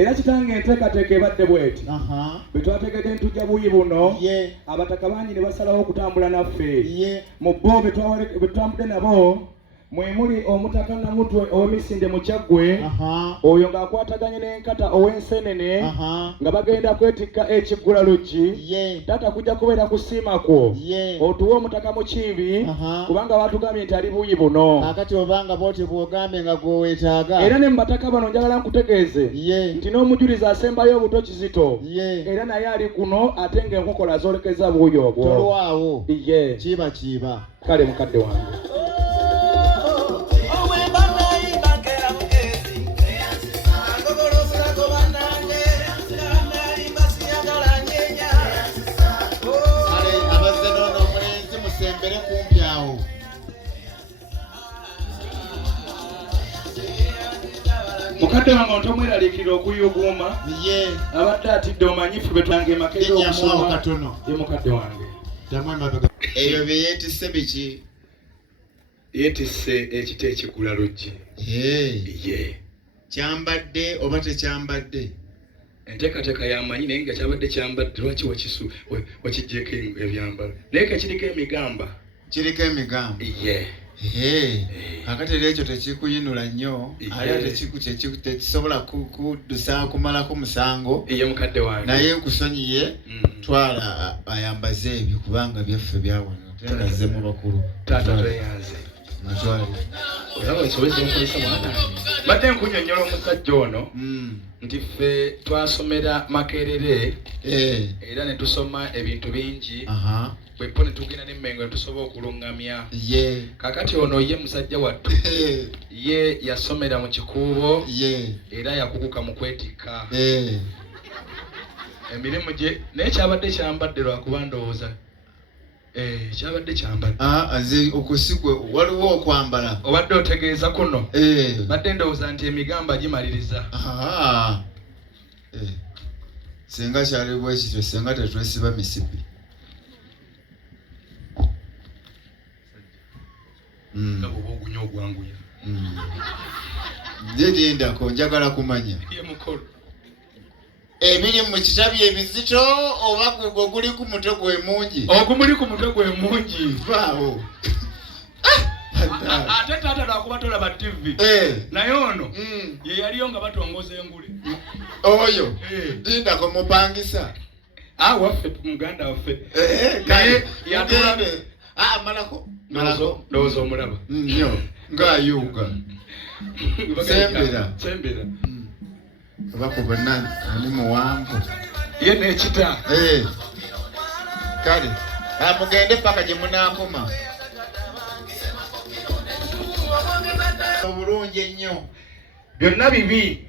Era kitange enteekateeka ebadde bw'eti bwe twategedde ntujja buyi buno abataka bangi ne basalawo okutambula naffe mu bo bwe tutambudde nabo mwe muli omutaka Namutwe ow'emisinde mu Kyaggwe oyo ng'akwataganye n'enkata ow'ensenene nga bagenda kwetikka Ekigula lugi taata kujja kubeera kusiima kwo otuwe omutaka Mukiibi kubanga batugambye nti ali buyi buno akati obanga bwoti bwogambye nga gwe weetaaga era ne mu bataka bano njagala nkutegeeze nti n'omujulizi asembayo obuto Kizito era naye ali kuno ate ng'enkokola zoolekeza buuyi obwo tolwawo kiiba kale mukadde wange mukadde wange ontomweraliikirira okuyuguuma abadde atidde omanyifu betwange makerere okusoma katono mukadde wange ebyo bye yeetisse biki yeetisse Ekita Ekigula lugi kyambadde oba tekyambadde enteekateeka yamanyi naye nga kyabadde kyambadde lwaki wakijjeko ebyambalo naye kekiriko emigamba akati era ekyo tekikuyinula nnyo ate tekisobola kuddusa kumalako musango mukadde wange naye nkusonyiye twala ayambaze ebyo kubanga byaffe byawano tengaze mu bakulu taata tweyanze badde nkunyonnyola omusajja ono nti ffe twasomera Makerere era ne tusoma ebintu bingi bwepo ne tugenda n'emmengo ne tusobola okulungamya kakati ono ye musajja wattu ye yasomera mu kikuubo era yakuguka mu kwetikka emirimu gye naye kyabadde kyambadde lwakuba ndowooza kyabadde kyambadde okusigwe waliwo okwambala obadde otegeeza kuno badde ndowooza nti emigamba gimaliriza singa kyali bwekityo singa tetwesiba misipi nga bwoba ogunya ogwanguya ndindako njagala kumanya ebiri mu kitabi ebizito oba gwe guli ku mutwe gwe mungi ogumuli ku mutwe gwe mungi vaawo ate taata lwakuba tolaba TV naye ono ye yaliyo nga batongoza engule oyo ndindako mupangisa waffe muganda waffe naye yatulabe malako ndowooza omulaba nnyo ng'ayuuga sembera bakuba nani ali muwanvu ye n'ekita kale mugende paka gye munaakoma obulungi ennyo byonna bibi